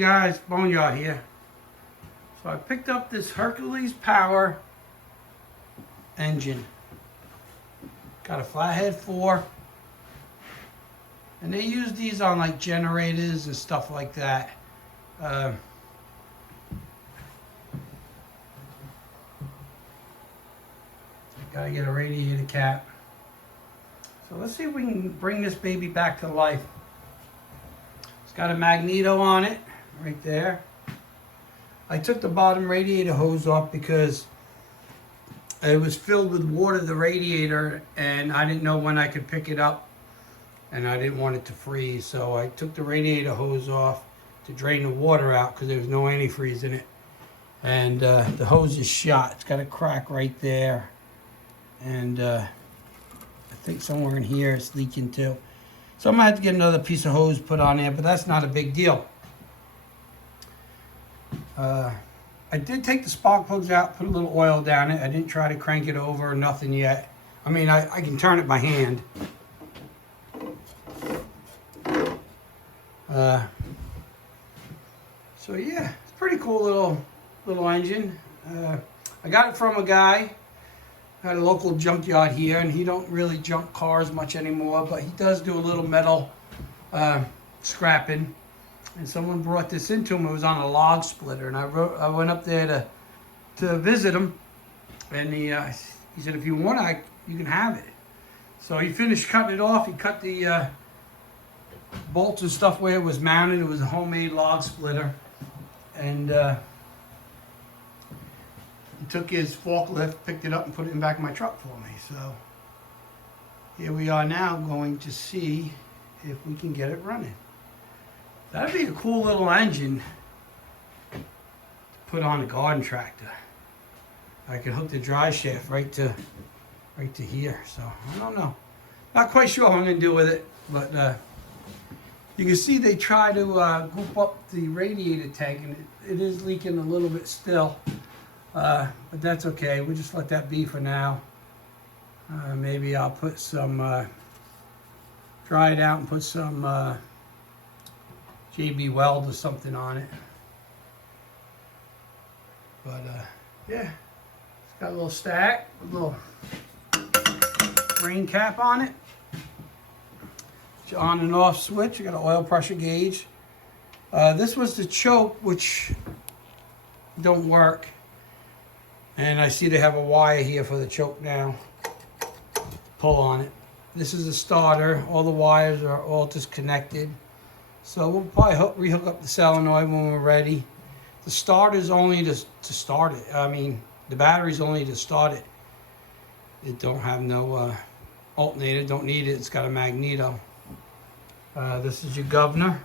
Howdy guys, Boneyard here. So I picked up this Hercules power engine. Got a flathead 4. And they use these on like generators and stuff like that. Gotta get a radiator cap. So let's see if we can bring this baby back to life. It's got a magneto on it, right there. I took the bottom radiator hose off because it was filled with water, the radiator, and I didn't know when I could pick it up, and I didn't want it to freeze. So I took the radiator hose off to drain the water out because there was no antifreeze in it. And the hose is shot. It's got a crack right there. And I think somewhere in here it's leaking too. So I'm gonna have to get another piece of hose put on there, but that's not a big deal. I did take the spark plugs out, put a little oil down it. I didn't try to crank it over or nothing yet. I mean, I can turn it by hand. So yeah, it's a pretty cool little engine. I got it from a guy at a local junkyard here, and he don't really junk cars much anymore, but he does do a little metal scrapping. And someone brought this into him. It was on a log splitter, and I went up there to visit him, and he said, if you want, you can have it. So he finished cutting it off. He cut the bolts and stuff where it was mounted. It was a homemade log splitter, and he took his forklift, picked it up, and put it in the back of my truck for me. So here we are now, going to see if we can get it running. That'd be a cool little engine to put on a garden tractor. I could hook the dry shaft right to here. So I don't know. Not quite sure what I'm gonna do with it, but you can see they try to goop up the radiator tank, and it is leaking a little bit still. But that's okay. We'll just let that be for now. Maybe I'll put some, dry it out and put some JB Weld or something on it. But yeah, it's got a little stack, a little rain cap on it. It's on and off switch. You got an oil pressure gauge. This was the choke, which don't work. And I see they have a wire here for the choke now. Pull on it. This is the starter. All the wires are all disconnected. So we'll probably rehook up the solenoid when we're ready. The starter's only to start it. I mean, the battery's only to start it. It don't have no alternator, don't need it. It's got a magneto. This is your governor.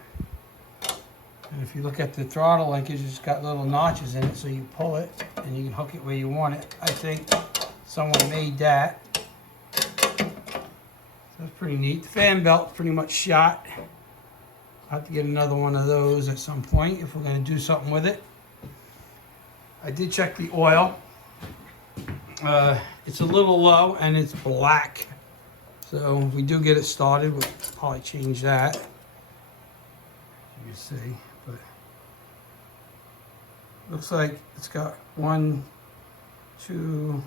And if you look at the throttle linkage, it's got little notches in it, so you pull it and you can hook it where you want it. I think someone made that. So that's pretty neat. The fan belt's pretty much shot. I'll have to get another one of those at some point if we're going to do something with it. I did check the oil. It's a little low and it's black. So if we do get it started, we'll probably change that. Let me see. But looks like it's got 1, 2,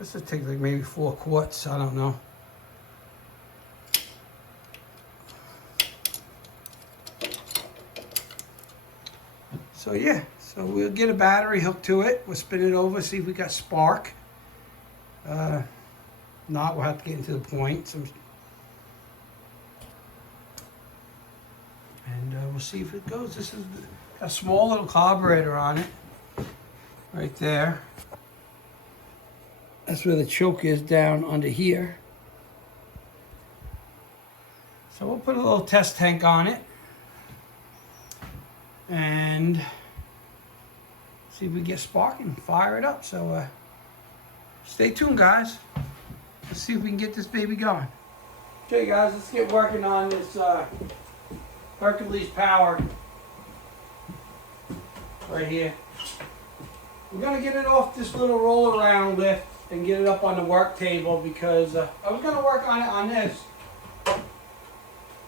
this will take like maybe 4 quarts, I don't know. So yeah, so we'll get a battery hooked to it. We'll spin it over, see if we got spark. Not, we'll have to get into the point. And we'll see if it goes. This is a small little carburetor on it, right there. That's where the choke is, down under here. So we'll put a little test tank on it and see if we get spark and fire it up. So stay tuned, guys. Let's see if we can get this baby going. Okay, guys, let's get working on this Hercules power right here. We're gonna get it off this little roll around lift and get it up on the work table because I was gonna work on it on this,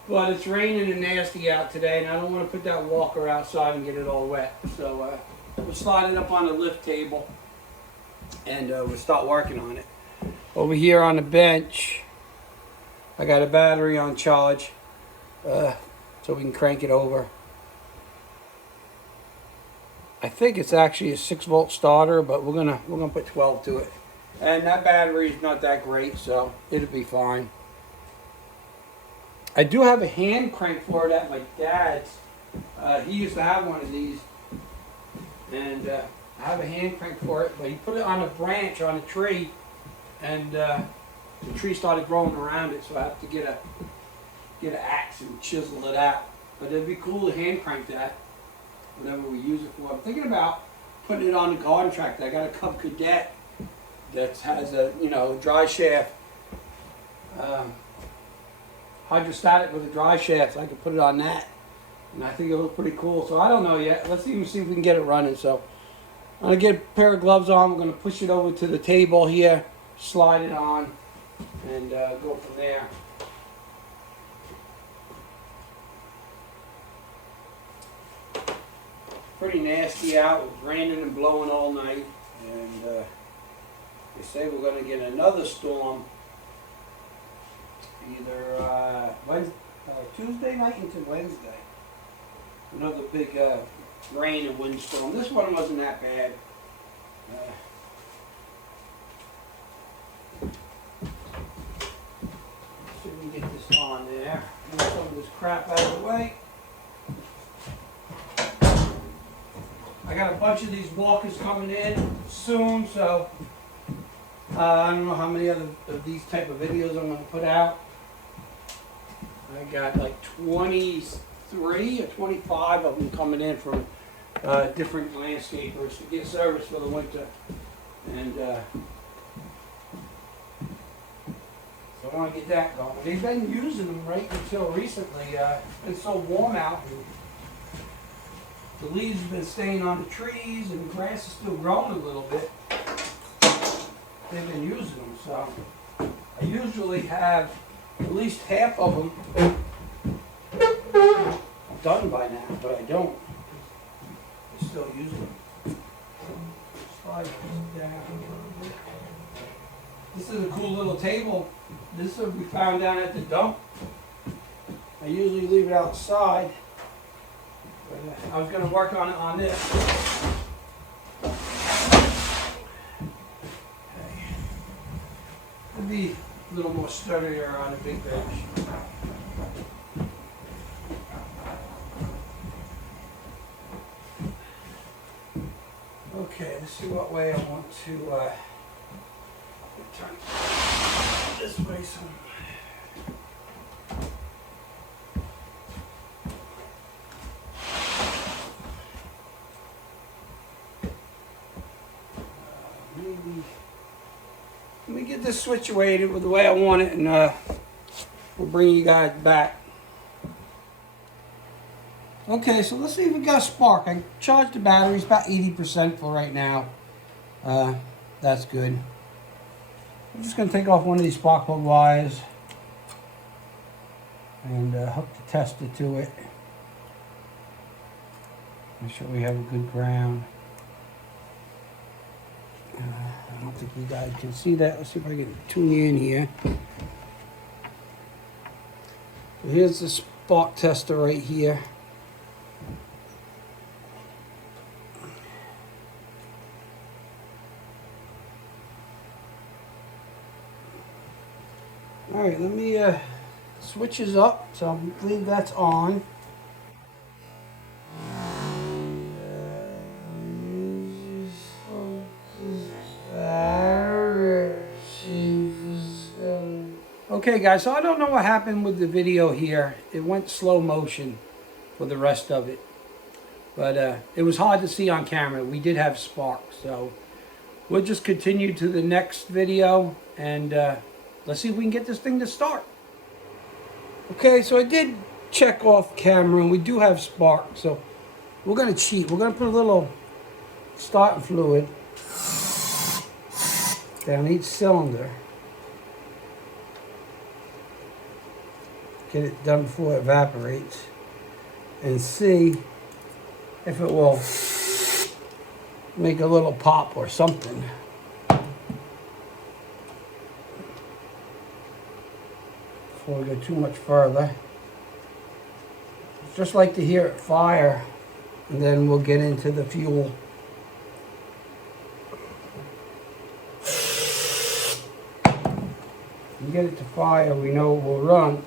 But it's raining and nasty out today, and I don't want to put that walker outside and get it all wet. So we'll slide it up on the lift table, and we'll start working on it. Over here on the bench, I got a battery on charge, so we can crank it over. I think it's actually a 6-volt starter, but we're gonna put 12 to it. And that battery is not that great, so it'll be fine. I do have a hand crank for it at my dad's. He used to have one of these, and I have a hand crank for it, but he put it on a branch on a tree, and the tree started growing around it, so I have to get an axe and chisel it out. But it'd be cool to hand crank that, whatever we use it for. I'm thinking about putting it on the garden tractor. I got a Cub Cadet that has a dry shaft, hydrostatic with a dry shaft. So I could put it on that, and I think it looks pretty cool. So I don't know yet. Let's even see if we can get it running. So I'm gonna get a pair of gloves on. We're gonna push it over to the table here, slide it on, and go from there. Pretty nasty out. It was raining and blowing all night, and they say we're going to get another storm either Tuesday night into Wednesday. Another big rain and windstorm. This one wasn't that bad. See if we can get this on there. Move some of this crap out of the way. I got a bunch of these walkers coming in soon, so I don't know how many other of these type of videos I'm going to put out. I got like 23 or 25 of them coming in from different landscapers to get service for the winter. And so I want to get that going. They've been using them right until recently. It's been so warm out. The leaves have been staying on the trees, and the grass is still growing a little bit. They've been using them, so I usually have at least half of them done by now, but I don't. I still use them. Slide this down a little bit. This is a cool little table. This is we found down at the dump. I usually leave it outside. I was going to work on it on this. Okay. It'll be a little more sturdier on a big bench. Okay, let's see what way I want to turn this way some. Let me get this situated with the way I want it, and we'll bring you guys back. Okay, so let's see if we got a spark. I charged the batteries about 80% for right now. That's good. I'm just going to take off one of these spark plug wires and hook the tester to it. Make sure we have a good ground. I don't think you guys can see that. Let's see if I can tune you in here. So here's the spark tester right here. All right, let me switch this up. So I believe that's on. Okay guys, so I don't know what happened with the video here. It went slow motion for the rest of it. But it was hard to see on camera. We did have sparks, so we'll just continue to the next video, and let's see if we can get this thing to start. Okay, so I did check off camera, and we do have sparks, so we're going to cheat. We're going to put a little starting fluid down each cylinder. get it done before it evaporates, and see if it will make a little pop or something. Before we go too much further. Just like to hear it fire, and then we'll get into the fuel. When we get it to fire, we know it will run.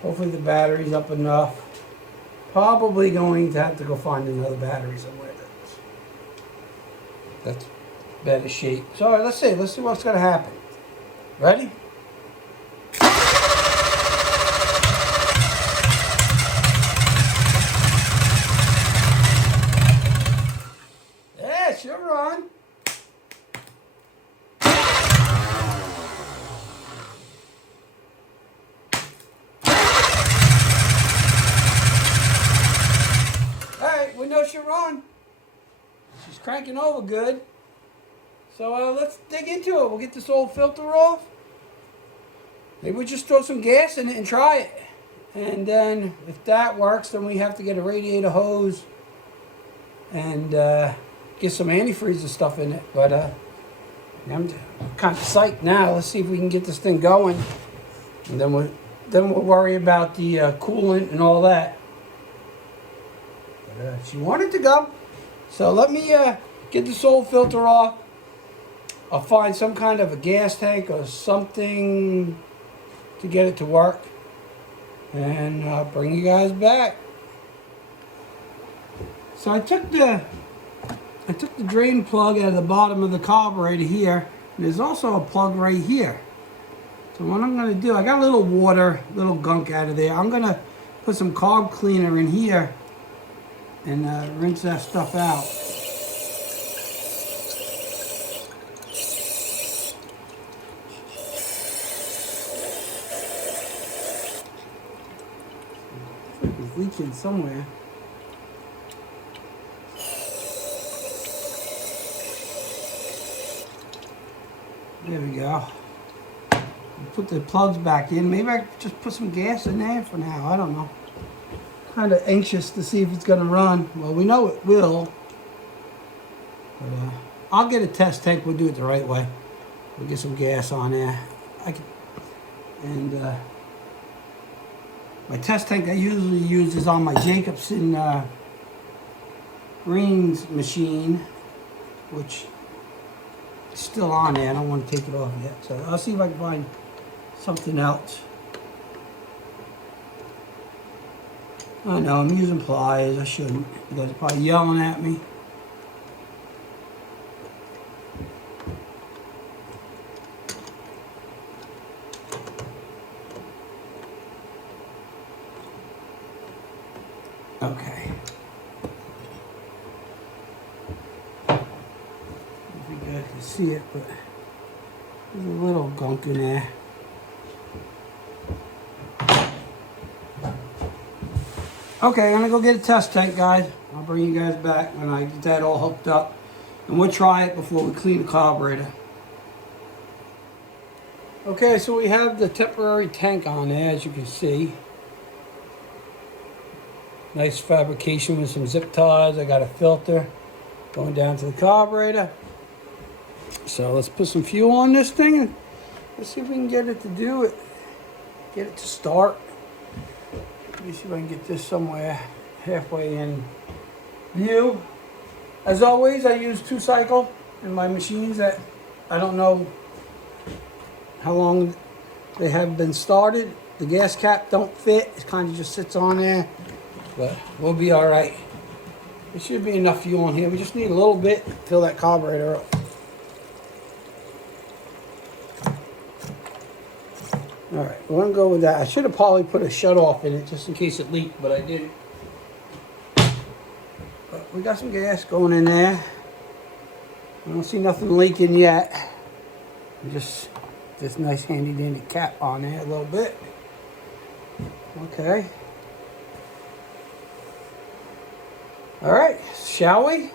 Hopefully the battery's up enough. Probably going to have to go find another battery somewhere that's better shape. So let's see what's gonna happen. Ready? Yeah, it should run. We know she'll run. She's cranking over good. So let's dig into it. We'll get this old filter off. Maybe we'll just throw some gas in it and try it. And then if that works, then we have to get a radiator hose and get some antifreeze and stuff in it. But I'm kind of psyched now. Let's see if we can get this thing going. And then we'll worry about the coolant and all that. She wanted to go, so let me get this old filter off. I'll find some kind of a gas tank or something to get it to work, and I'll bring you guys back. So I took the drain plug out of the bottom of the carburetor here, and there's also a plug right here. So what I'm going to do, I got a little water, little gunk out of there. I'm going to put some carb cleaner in here and rinse that stuff out. It's leaking somewhere. There we go. Put the plugs back in. Maybe I could just put some gas in there for now. I don't know. Kind of anxious to see if it's going to run. Well, we know it will. But, I'll get a test tank. We'll do it the right way. We'll get some gas on there. My test tank I usually use is on my Jacobson greens machine, which is still on there. I don't want to take it off yet. So I'll see if I can find something else. I know, I'm using pliers. I shouldn't. You guys are probably yelling at me. Okay. If you guys can see it, but there's a little gunk in there. Okay, I'm gonna go get a test tank, guys. I'll bring you guys back when I get that all hooked up. And we'll try it before we clean the carburetor. Okay, so we have the temporary tank on there, as you can see. Nice fabrication with some zip ties. I got a filter going down to the carburetor. So let's put some fuel on this thing and let's see if we can get it to do it. Get it to start. Let me see if I can get this somewhere halfway in view. As always, I use 2-cycle in my machines that I don't know how long they have been started. The gas cap don't fit. It kind of just sits on there, but we'll be all right. There should be enough fuel in here. We just need a little bit to fill that carburetor up. All right, we're gonna go with that. I should have probably put a shut-off in it just in case it leaked, but I didn't. But we got some gas going in there. I don't see nothing leaking yet. Just this nice handy-dandy cap on there a little bit. Okay. All right, shall we?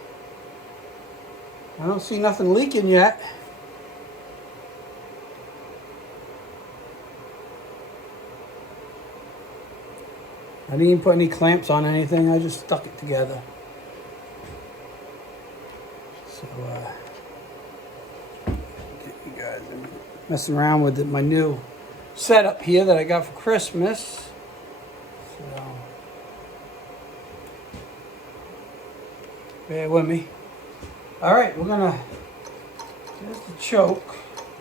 I don't see nothing leaking yet. I didn't even put any clamps on anything. I just stuck it together. So, get you guys messing around with my new setup here that I got for Christmas. So, bear with me. All right, we're gonna, here's the choke.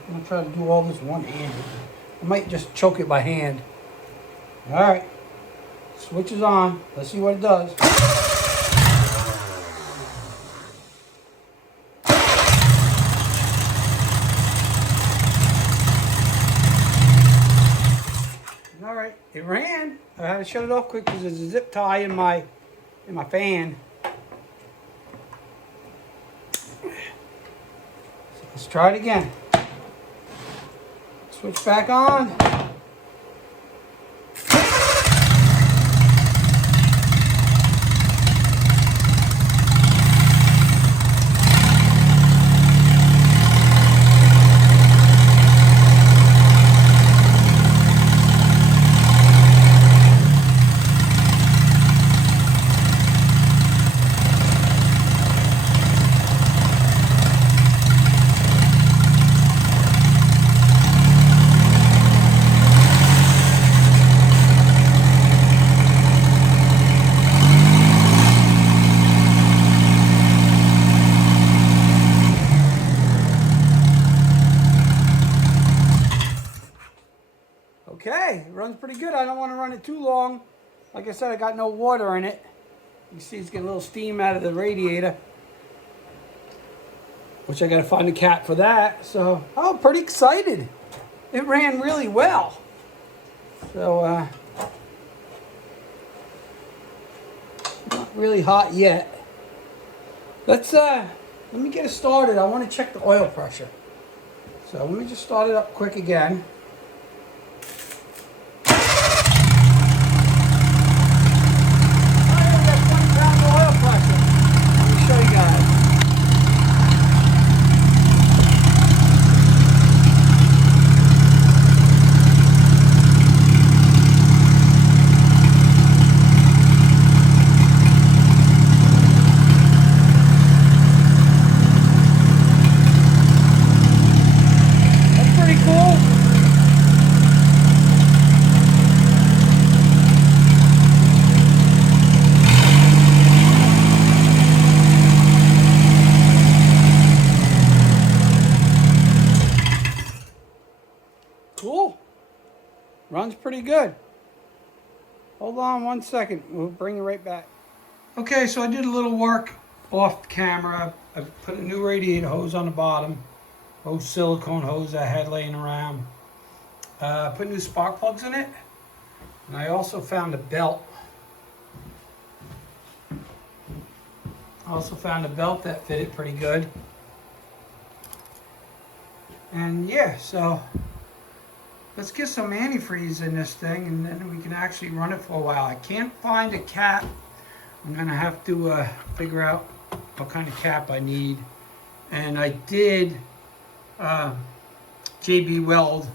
I'm gonna try to do all this one-handed. I might just choke it by hand. All right. Switch is on. Let's see what it does. All right, it ran. I had to shut it off quick because there's a zip tie in my fan. So let's try it again. Switch back on. Okay, it runs pretty good. I don't want to run it too long. Like I said, I got no water in it. You see it's getting a little steam out of the radiator, which I got to find a cap for that. So, I'm pretty excited. It ran really well. So, not really hot yet. Let me get it started. I want to check the oil pressure. So, let me just start it up quick again. Cool. Runs pretty good. Hold on 1 second. We'll bring it right back. Okay, so I did a little work off the camera. I put a new radiator hose on the bottom. Old silicone hose I had laying around. Put new spark plugs in it. And I also found a belt. That fitted pretty good. And yeah, so let's get some antifreeze in this thing and then we can actually run it for a while. I can't find a cap. I'm gonna have to figure out what kind of cap I need. And I did JB weld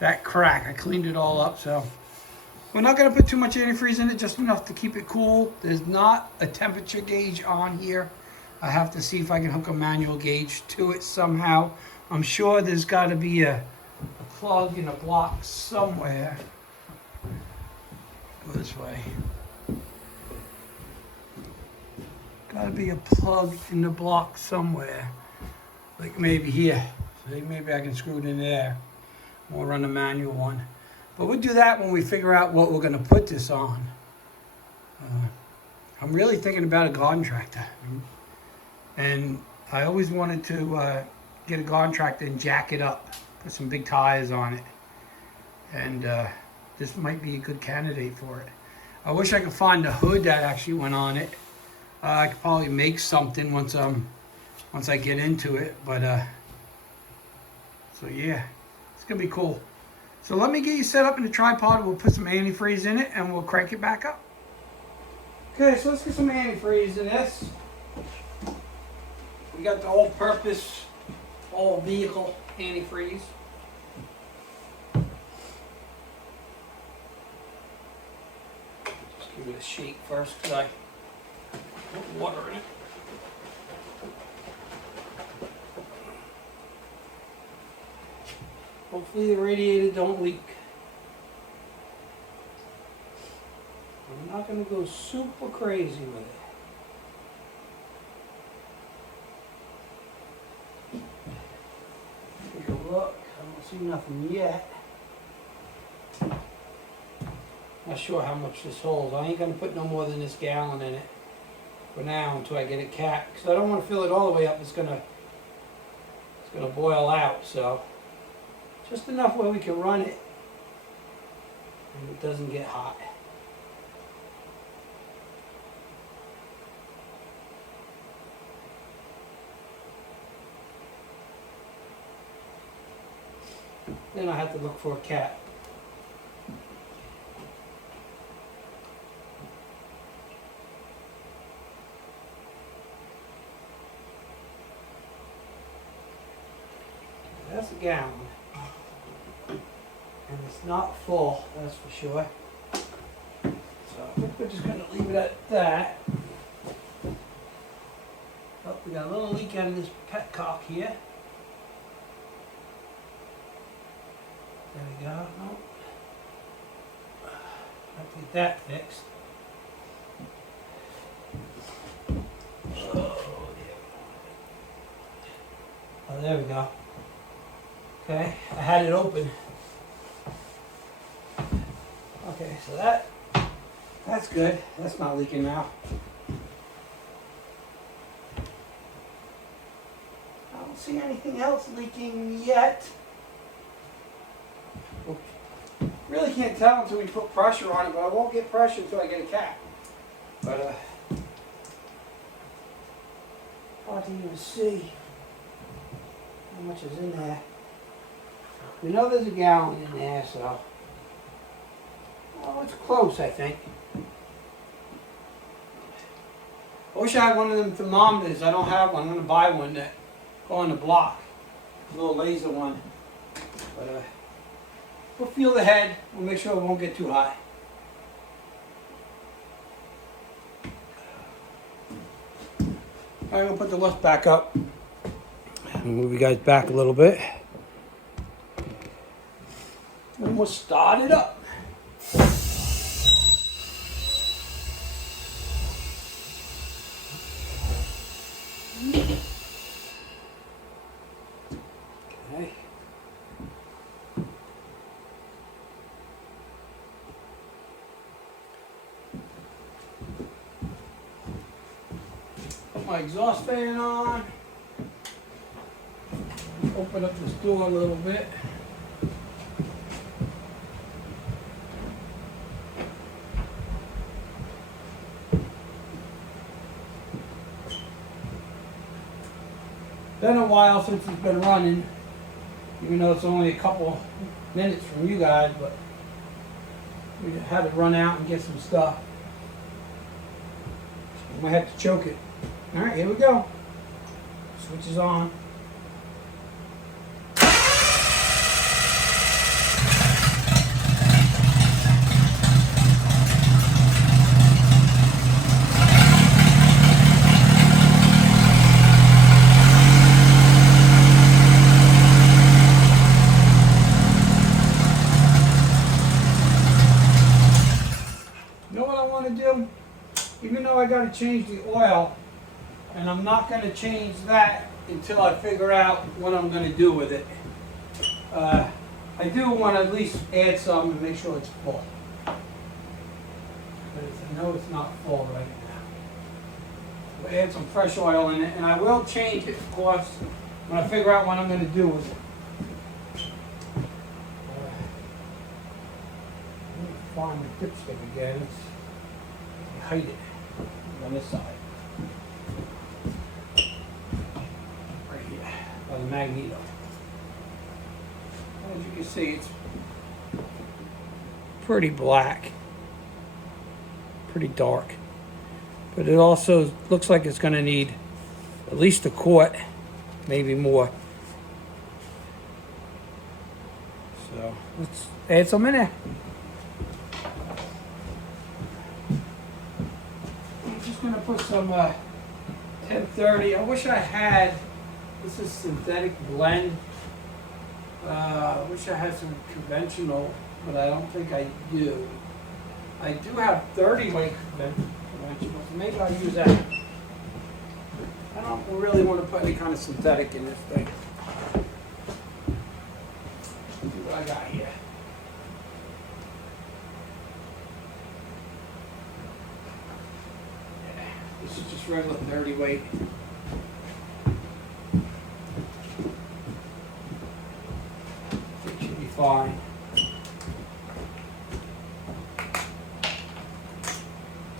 that crack. I cleaned it all up, so we're not gonna put too much antifreeze in it, just enough to keep it cool. There's not a temperature gauge on here. I have to see if I can hook a manual gauge to it somehow. I'm sure there's gotta be a plug in a block somewhere. Go this way. Gotta be a plug in the block somewhere. Like maybe here. So maybe I can screw it in there. We'll run a manual one. But we'll do that when we figure out what we're gonna put this on. I'm really thinking about a garden tractor. And I always wanted to get a garden tractor and jack it up. Put some big tires on it. And this might be a good candidate for it. I wish I could find the hood that actually went on it. I could probably make something once I get into it, but so yeah, it's gonna be cool. So let me get you set up in the tripod. We'll put some antifreeze in it and we'll crank it back up. Okay, so let's get some antifreeze in this. We got the all-purpose, all-vehicle antifreeze. Just give it a shake first because I put water in it. Hopefully the radiator don't leak. I'm not going to go super crazy with it. Take a look. I don't see nothing yet. Not sure how much this holds. I ain't going to put no more than this gallon in it for now until I get it capped. Because I don't want to fill it all the way up. It's going to boil out. So just enough where we can run it and it doesn't get hot. Then I have to look for a cap. That's a gallon. And it's not full, that's for sure. So I think we're just going to leave it at that. Oh, we got a little leak out of this petcock here. There we go. No. Have to get that fixed. Oh, there we go. Okay, I had it open. Okay, so that's good. That's not leaking now. I don't see anything else leaking yet. Really can't tell until we put pressure on it, but I won't get pressure until I get a cap. But hard to even see how much is in there. We know there's a gallon in there, so it's close, I think. I wish I had one of them thermometers. I don't have one. I'm going to buy one that go on the block, a little laser one. But we'll feel the head. We'll make sure it won't get too high. Alright, we'll put the lift back up. I'll move you guys back a little bit. And we'll start it up. Okay. Put my exhaust fan on. Open up this door a little bit. Been a while since it's been running, even though it's only a couple minutes from you guys, but we had to run out and get some stuff. So we might have to choke it. Alright, here we go. Switch is on. Even though I got to change the oil, and I'm not going to change that until I figure out what I'm going to do with it. I do want to at least add some and make sure it's full. But I know it's not full right now. We'll add some fresh oil in it, and I will change it, of course, when I figure out what I'm going to do with it. Let me find the dipstick again. Hide it on this side. Right here, by the magneto. As you can see, it's pretty black, pretty dark. But it also looks like it's going to need at least a quart, maybe more. So let's add some in there. I'm just going to put some 1030. I wish I had, this is synthetic blend. I wish I had some conventional, but I don't think I do. I do have 30 weight conventional, so maybe I'll use that. I don't really want to put any kind of synthetic in this thing. Let's see what I got here. Yeah, this is just regular 30 weight. It should be fine.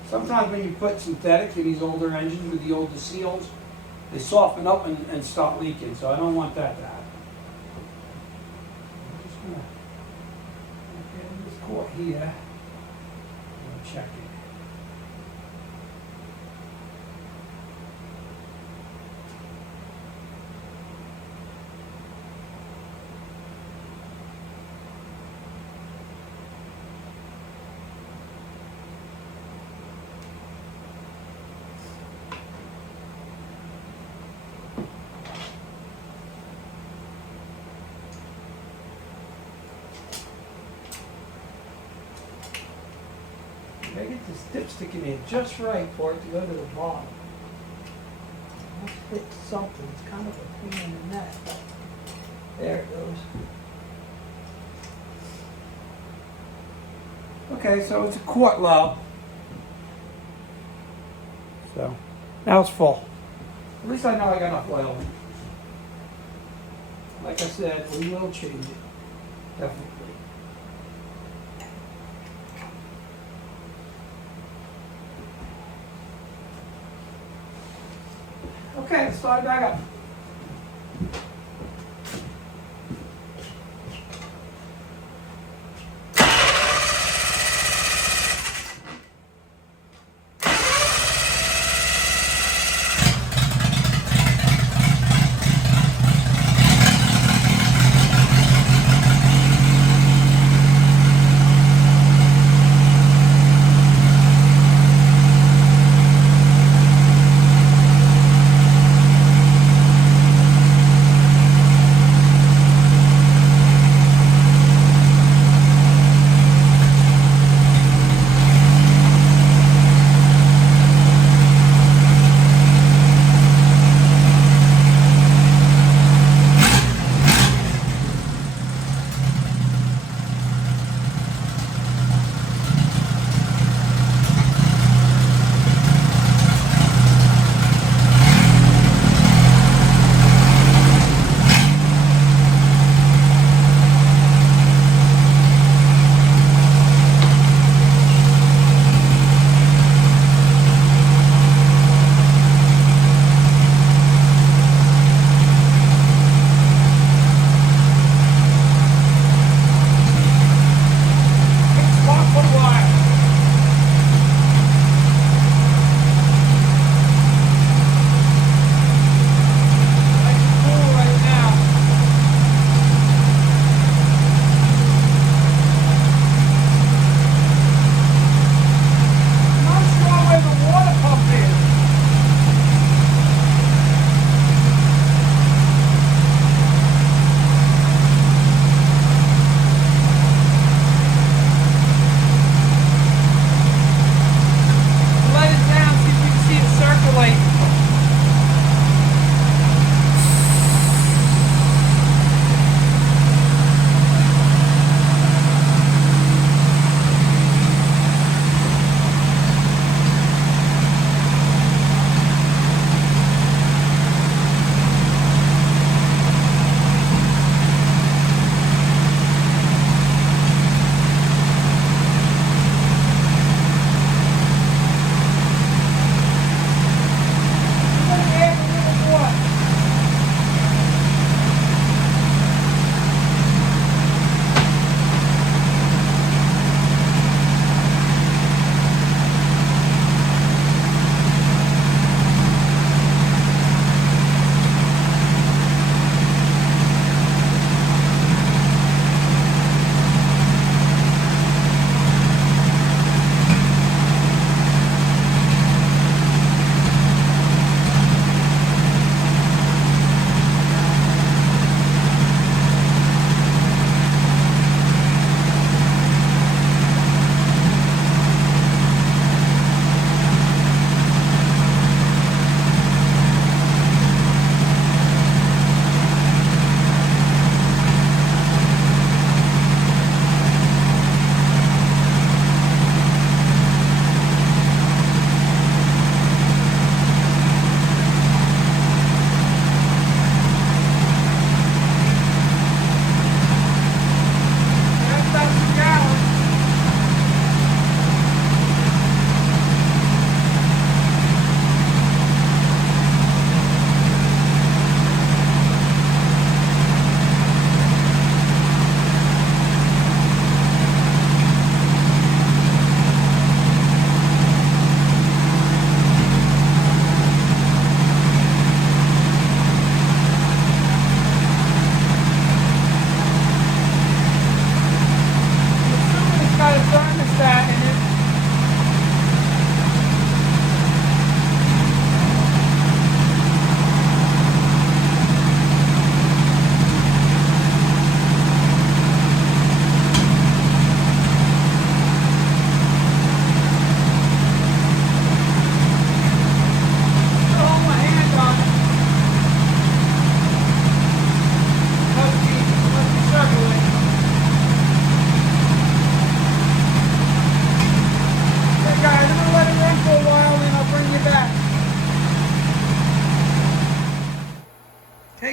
Sometimes when you put synthetic in these older engines with the older seals, they soften up and start leaking, so I don't want that to happen. I'm just going to get this quart here and check it. I get this dipstick in here just right for it to go to the bottom. Let's hit something. It's kind of a pain in the neck. There it goes. Okay, so it's a quart low. So now it's full. At least I know I got enough oil in it. Like I said, we will change it. Definitely. Okay, let's start it back up.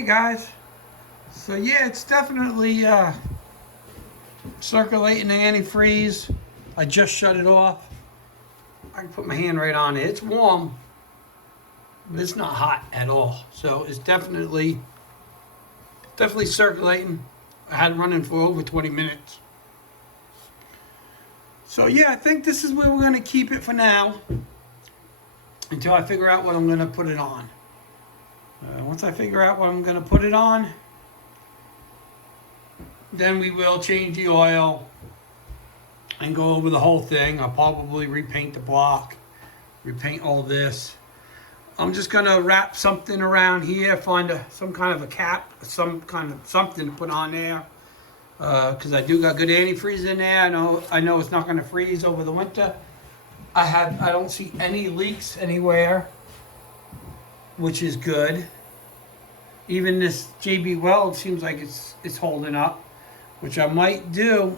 guys. So yeah, it's definitely circulating the antifreeze. I just shut it off. I can put my hand right on it. It's warm, but it's not hot at all. So it's definitely circulating. I had it running for over 20 minutes. So yeah, I think this is where we're going to keep it for now until I figure out what I'm going to put it on. Once I figure out what I'm going to put it on, then we will change the oil and go over the whole thing. I'll probably repaint the block, repaint all this. I'm just going to wrap something around here, find some kind of a cap, some kind of something to put on there. Because I do got good antifreeze in there. I know it's not going to freeze over the winter. I don't see any leaks anywhere, which is good. Even this JB Weld seems like it's holding up. Which I might do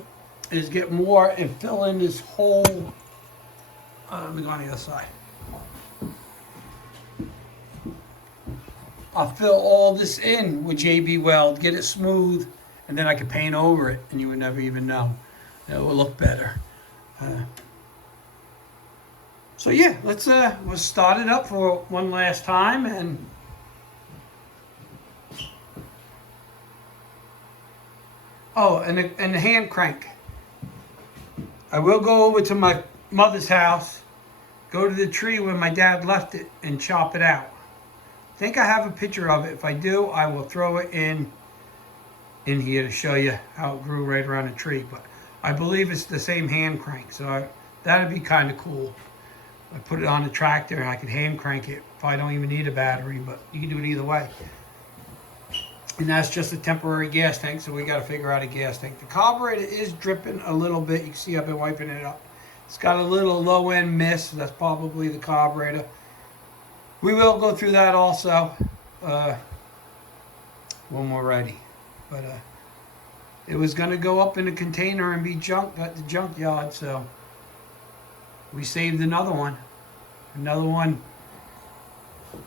is get more and fill in this whole. Let me go on the other side. I'll fill all this in with JB Weld, get it smooth, and then I can paint over it, and you would never even know. It will look better. So yeah, we'll start it up for one last time, and and the hand crank. I will go over to my mother's house, go to the tree where my dad left it, and chop it out. I think I have a picture of it. If I do, I will throw it in here to show you how it grew right around the tree. But I believe it's the same hand crank, so that'd be kind of cool. I put it on the tractor and I could hand crank it if I don't even need a battery, but you can do it either way. And that's just a temporary gas tank, so we got to figure out a gas tank. The carburetor is dripping a little bit. You can see I've been wiping it up. It's got a little low end mist. That's probably the carburetor. We will go through that also when we're ready. But it was going to go up in a container and be junked at the junkyard, so we saved another one. Another one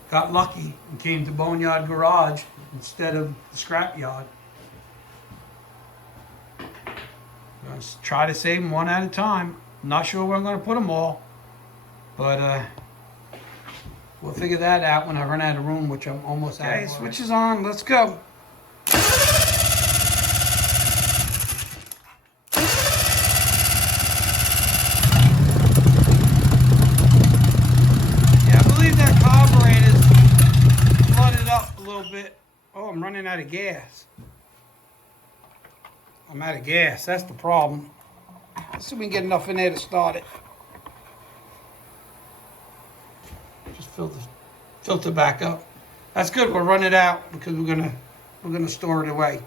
got lucky and came to Boneyard Garage instead of the scrap yard. Let's try to save them one at a time. I'm not sure where I'm going to put them all, but we'll figure that out when I run out of room, which I'm almost out of. Okay, switch is on. Let's go. Yeah, I believe that carburetor's flooded up a little bit. Oh, I'm running out of gas. I'm out of gas. That's the problem. Let's see if we can get enough in there to start it. Just fill the filter back up. That's good. We'll run it out because we're gonna store it away.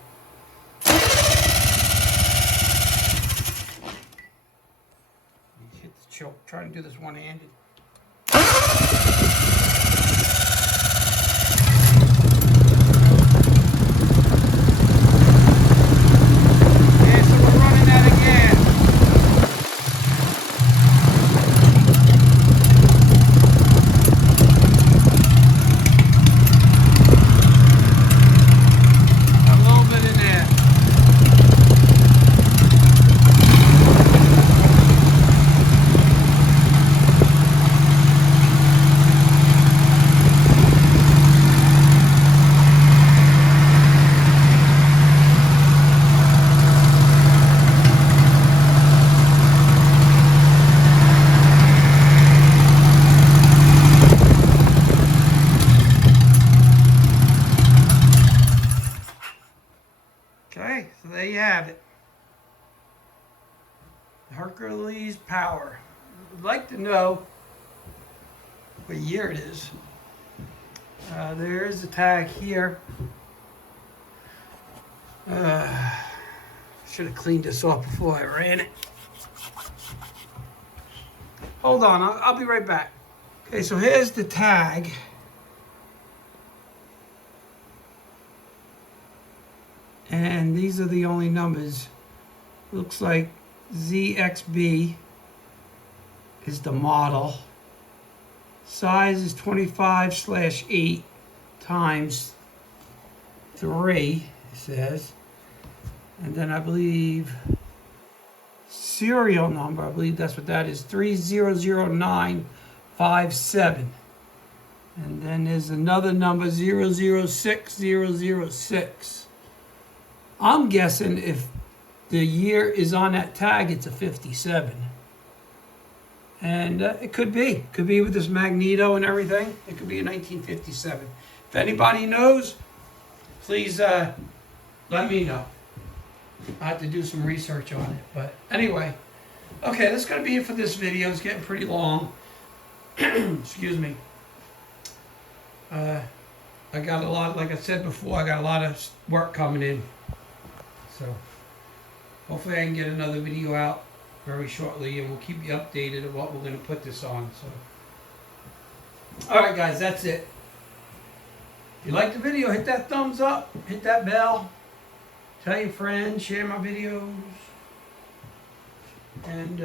Hit the choke. Try to do this one-handed. Okay, so there you have it. Hercules Power. I'd like to know what year it is. There is a tag here. Should have cleaned this off before I ran it. Hold on, I'll be right back. Okay, so here's the tag. And these are the only numbers. Looks like ZXB is the model. Size is 25/8 times 3, it says. And then I believe serial number, I believe that's what that is, 300957. And then there's another number, 006006. I'm guessing if the year is on that tag, it's a 57. And it could be. Could be with this magneto and everything. It could be a 1957. If anybody knows, please let me know. I have to do some research on it. But anyway, okay, that's going to be it for this video. It's getting pretty long. Excuse me. I got a lot, like I said before, I got a lot of work coming in. So hopefully I can get another video out very shortly, and we'll keep you updated of what we're going to put this on. So, all right, guys, that's it. If you like the video, hit that thumbs up, hit that bell, tell your friends, share my videos, and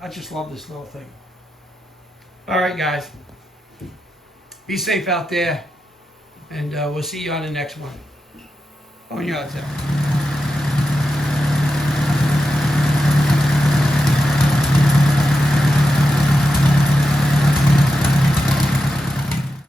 I just love this little thing. All right, guys, be safe out there, and we'll see you on the next one. On your outside.